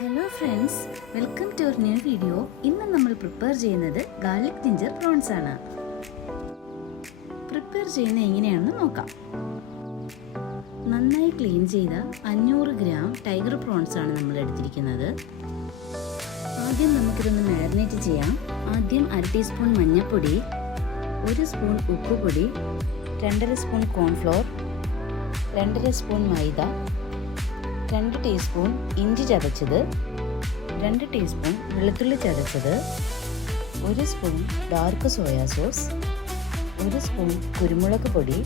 Hello friends, welcome to our new video. ഇന്ന് നമ്മൾ prepare ചെയ്യുന്നത് ഗാർലിക് ജിഞ്ചർ പ്രോൺസ് ആണ്. പ്രിപ്പയർ ചെയ്യുന്നത് എങ്ങനെയാണെന്ന് നോക്കാം. നന്നായി ക്ലീൻ ചെയ്ത 500 ഗ്രാം ടൈഗർ പ്രോൺസ് ആണ് നമ്മൾ എടുത്തിരിക്കുന്നത്. ആദ്യം നമുക്കിതൊന്ന് മാരിനേറ്റ് ചെയ്യാം. ആദ്യം 1/2 ടീസ്പൂൺ മഞ്ഞൾപ്പൊടി, 1 സ്പൂൺ ഉപ്പുപൊടി, 2.5 സ്പൂൺ കോൺഫ്ലോർ, 2.5 സ്പൂൺ മൈദ, 2 ടീസ്പൂൺ ഇഞ്ചി ചതച്ചത്, 2 ടീസ്പൂൺ വെളുത്തുള്ളി ചതച്ചത്, 1 spoon dark soya sauce, 1 spoon കുരുമുളക് പൊടി,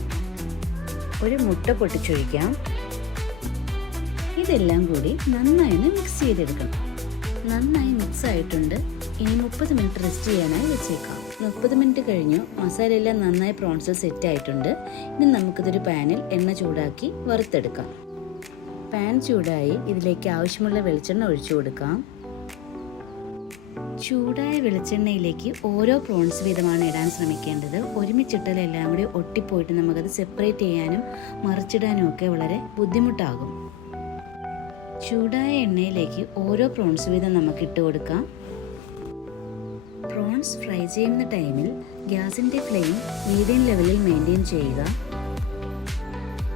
1 മുട്ട പൊട്ടിച്ചൊഴിക്കാം. ഇതെല്ലാം കൂടി നന്നായി മിക്സ് ചെയ്തെടുക്കണം. നന്നായി മിക്സ് ആയിട്ടുണ്ട്. ഇനി 30 മിനിറ്റ് റെസ്റ്റ് ചെയ്യാനായി വെച്ചേക്കാം. 30 മിനിറ്റ് കഴിഞ്ഞു. മസാലയെല്ലാം നന്നായി പ്രോൺസിൽ സെറ്റ് ആയിട്ടുണ്ട്. ഇനി നമുക്കിതൊരു പാനിൽ എണ്ണ ചൂടാക്കി വറുത്തെടുക്കാം. പാൻ ചൂടായി ഇതിലേക്ക് ആവശ്യമുള്ള വെളിച്ചെണ്ണ ഒഴിച്ചു കൊടുക്കാം. ചൂടായ വെളിച്ചെണ്ണയിലേക്ക് ഓരോ പ്രോൺസ് വീതമാണ് ഇടാൻ ശ്രമിക്കേണ്ടത്. ഒരുമിച്ചിട്ടതെല്ലാം കൂടി ഒട്ടിപ്പോയിട്ട് നമുക്കത് സെപ്പറേറ്റ് ചെയ്യാനും മറിച്ചിടാനും ഒക്കെ വളരെ ബുദ്ധിമുട്ടാകും. ചൂടായ എണ്ണയിലേക്ക് ഓരോ പ്രോൺസ് വീതം നമുക്ക് ഇട്ട് കൊടുക്കാം. പ്രോൺസ് ഫ്രൈ ചെയ്യുന്ന ടൈമിൽ ഗ്യാസിൻ്റെ ഫ്ലെയിം മീഡിയം ലെവലിൽ മെയിൻറ്റെയിൻ ചെയ്യുക.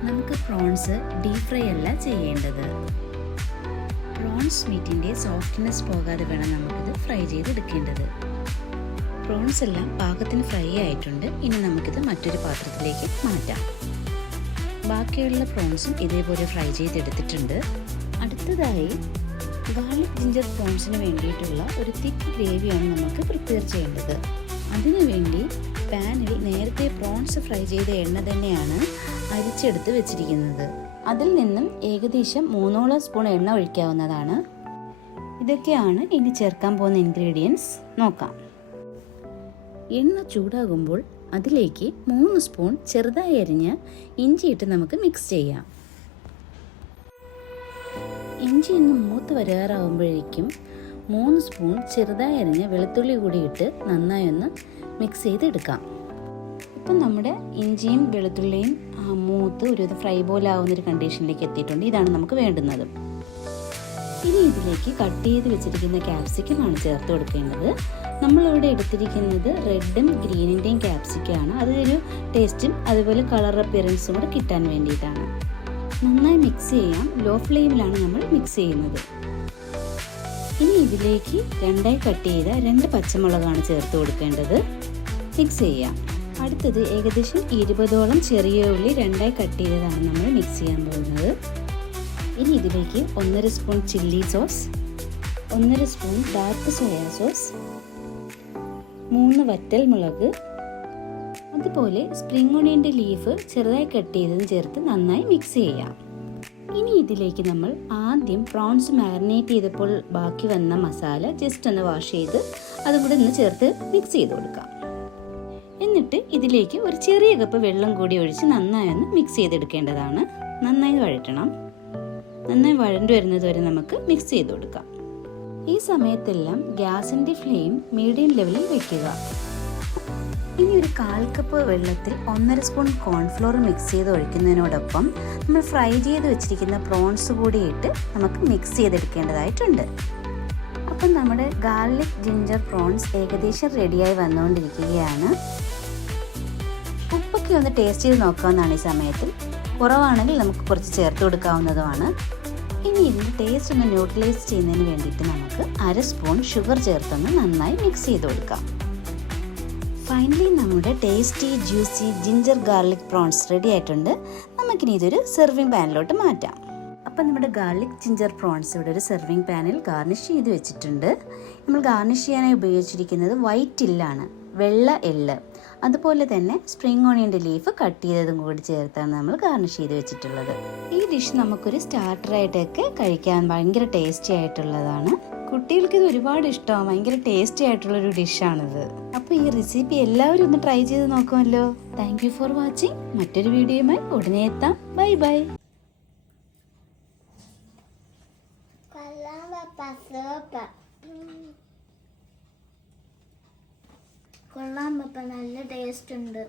നമുക്ക് പ്രോൺസ് ഡീപ് ഫ്രൈ അല്ല ചെയ്യേണ്ടത്. പ്രോൺസ് മീറ്റിൻ്റെ സോഫ്റ്റ്നെസ് പോകാതെ വേണം നമുക്കിത് ഫ്രൈ ചെയ്തെടുക്കേണ്ടത്. പ്രോൺസ് എല്ലാം പാകത്തിന് ഫ്രൈ ആയിട്ടുണ്ട്. ഇനി നമുക്കിത് മറ്റൊരു പാത്രത്തിലേക്ക് മാറ്റാം. ബാക്കിയുള്ള പ്രോൺസും ഇതേപോലെ ഫ്രൈ ചെയ്തെടുത്തിട്ടുണ്ട്. അടുത്തതായി ഗാർലിക് ജിഞ്ചർ പ്രോൺസിന് വേണ്ടിയിട്ടുള്ള ഒരു തിക്ക് ഗ്രേവിയാണ് നമുക്ക് പ്രിപ്പയർ ചെയ്യേണ്ടത്. അതിനുവേണ്ടി പാനിൽ നേരത്തെ പ്രോൺസ് ഫ്രൈ ചെയ്ത എണ്ണ തന്നെയാണ് അരിച്ചെടുത്ത് വെച്ചിരിക്കുന്നത്. അതിൽ നിന്നും ഏകദേശം 3 സ്പൂൺ എണ്ണ ഒഴിക്കാവുന്നതാണ്. ഇതൊക്കെയാണ് ഇനി ചേർക്കാൻ പോകുന്ന ഇൻഗ്രീഡിയൻസ്. നോക്കാം. എണ്ണ ചൂടാകുമ്പോൾ അതിലേക്ക് 3 സ്പൂൺ ചെറുതായി അരിഞ്ഞ് ഇഞ്ചിയിട്ട് നമുക്ക് മിക്സ് ചെയ്യാം. ഇഞ്ചി ഒന്ന് മൂത്ത് വരാറാവുമ്പോഴേക്കും 3 സ്പൂൺ ചെറുതായി അരിഞ്ഞ വെളുത്തുള്ളി കൂടി ഇട്ട് നന്നായി ഒന്ന് മിക്സ് ചെയ്തെടുക്കാം. ഇപ്പം നമ്മുടെ ഇഞ്ചിയും വെളുത്തുള്ളിയും മൂത്ത് ഒരു ഫ്രൈ പോലെ ആവുന്നൊരു കണ്ടീഷനിലേക്ക് എത്തിയിട്ടുണ്ട്. ഇതാണ് നമുക്ക് വേണ്ടുന്നത്. ഇനി ഇതിലേക്ക് കട്ട് ചെയ്ത് വെച്ചിരിക്കുന്ന ക്യാപ്സിക്കമാണ് ചേർത്ത് കൊടുക്കേണ്ടത്. നമ്മളിവിടെ എടുത്തിരിക്കുന്നത് റെഡും ഗ്രീനിൻ്റെയും ക്യാപ്സിക്കമാണ്. അതൊരു ടേസ്റ്റും അതുപോലെ കളർ അപ്പിയറൻസും കൂടെ കിട്ടാൻ വേണ്ടിയിട്ടാണ്. നന്നായി മിക്സ് ചെയ്യാം. ലോ ഫ്ലെയിമിലാണ് നമ്മൾ മിക്സ് ചെയ്യുന്നത്. ഇനി ഇതിലേക്ക് 2 കട്ട് ചെയ്ത 2 പച്ചമുളകാണ് ചേർത്ത് കൊടുക്കേണ്ടത്. മിക്സ് ചെയ്യാം. അടുത്തത് ഏകദേശം 20ഓളം ചെറിയ ഉള്ളി 2 കട്ട് ചെയ്തതാണ് നമ്മൾ മിക്സ് ചെയ്യാൻ പോകുന്നത്. ഇനി ഇതിലേക്ക് 1.5 spoon chilli sauce, 1.5 spoon dark soya sauce, 3 വറ്റൽ മുളക്, അതുപോലെ സ്പ്രിംഗ് ഓണിയൻ്റെ ലീഫ് ചെറുതായി കട്ട് ചെയ്തതും ചേർത്ത് നന്നായി മിക്സ് ചെയ്യാം. ഇനി ഇതിലേക്ക് നമ്മൾ ആദ്യം പ്രോൺസ് മാരിനേറ്റ് ചെയ്തപ്പോൾ ബാക്കി വന്ന മസാല ജസ്റ്റ് ഒന്ന് വാഷ് ചെയ്ത് അതും കൂടെ ഒന്ന് ചേർത്ത് മിക്സ് ചെയ്ത് കൊടുക്കാം. എന്നിട്ട് ഇതിലേക്ക് ഒരു ചെറിയ കപ്പ് വെള്ളം കൂടി ഒഴിച്ച് നന്നായി ഒന്ന് മിക്സ് ചെയ്തെടുക്കേണ്ടതാണ്. നന്നായി വഴറ്റണം. നന്നായി വഴണ്ടു വരുന്നത് വരെ നമുക്ക് മിക്സ് ചെയ്ത് കൊടുക്കാം. ഈ സമയത്തെല്ലാം ഗ്യാസിൻ്റെ ഫ്ലെയിം മീഡിയം ലെവലിൽ വെക്കുക. ഇനി ഒരു 1/4 കപ്പ് വെള്ളത്തിൽ 1.5 സ്പൂൺ കോൺഫ്ലോർ മിക്സ് ചെയ്ത് ഒഴിക്കുന്നതിനോടൊപ്പം നമ്മൾ ഫ്രൈ ചെയ്ത് വെച്ചിരിക്കുന്ന പ്രോൺസ് കൂടി ഇട്ട് നമുക്ക് മിക്സ് ചെയ്തെടുക്കേണ്ടതായിട്ടുണ്ട്. അപ്പം നമ്മുടെ ഗാർലിക് ജിഞ്ചർ പ്രോൺസ് ഏകദേശം റെഡിയായി വന്നുകൊണ്ടിരിക്കുകയാണ്. ഉപ്പൊക്കെ ഒന്ന് ടേസ്റ്റ് ചെയ്ത് നോക്കാവുന്നതാണ്. ഈ സമയത്തിൽ കുറവാണെങ്കിൽ നമുക്ക് കുറച്ച് ചേർത്ത് കൊടുക്കാവുന്നതുമാണ്. ഇനി ഇതിൻ്റെ ടേസ്റ്റ് ഒന്ന് ന്യൂട്രലൈസ് ചെയ്യുന്നതിന് വേണ്ടിയിട്ട് നമുക്ക് 1/2 സ്പൂൺ ഷുഗർ ചേർത്തൊന്ന് നന്നായി മിക്സ് ചെയ്ത് കൊടുക്കാം. ഫൈനലി നമ്മുടെ tasty juicy ginger garlic prawns ready ആയിട്ടുണ്ട്. നമുക്കിനി ഇതൊരു സെർവിങ് പാനിലോട്ട് മാറ്റാം. അപ്പം നമ്മുടെ ഗാർലിക് ജിഞ്ചർ പ്രോൺസ് ഇവിടെ ഒരു സെർവിങ് പാനിൽ ഗാർണിഷ് ചെയ്ത് വെച്ചിട്ടുണ്ട്. നമ്മൾ ഗാർണിഷ് ചെയ്യാനായി ഉപയോഗിച്ചിരിക്കുന്നത് വൈറ്റ് എല്ലാണ്, വെള്ള എള്ള്, അതുപോലെ തന്നെ സ്പ്രിംഗ് ഓണിയൻ്റെ ലീഫ് കട്ട് ചെയ്തതും കൂടി ചേർത്താണ് നമ്മൾ ഗാർണിഷ് ചെയ്ത് വെച്ചിട്ടുള്ളത്. ഈ ഡിഷ് നമുക്കൊരു സ്റ്റാർട്ടറായിട്ടൊക്കെ കഴിക്കാൻ ഭയങ്കര ടേസ്റ്റി ആയിട്ടുള്ളതാണ്. കുട്ടികൾക്ക് ഇത് ഒരുപാട് ഇഷ്ടമാവും. ഭയങ്കര ടേസ്റ്റി ആയിട്ടുള്ളൊരു ഡിഷാണിത്. അപ്പോൾ ഈ റെസിപ്പി എല്ലാവരും ഒന്ന് ട്രൈ ചെയ്ത് നോക്കുമല്ലോ. Thank you for watching. മറ്റൊരു വീഡിയോയുമായി ഉടനെ എത്താം. Bye bye. കൊള്ളാം പപ്പ, നല്ല ടേസ്റ്റ് ഉണ്ട്.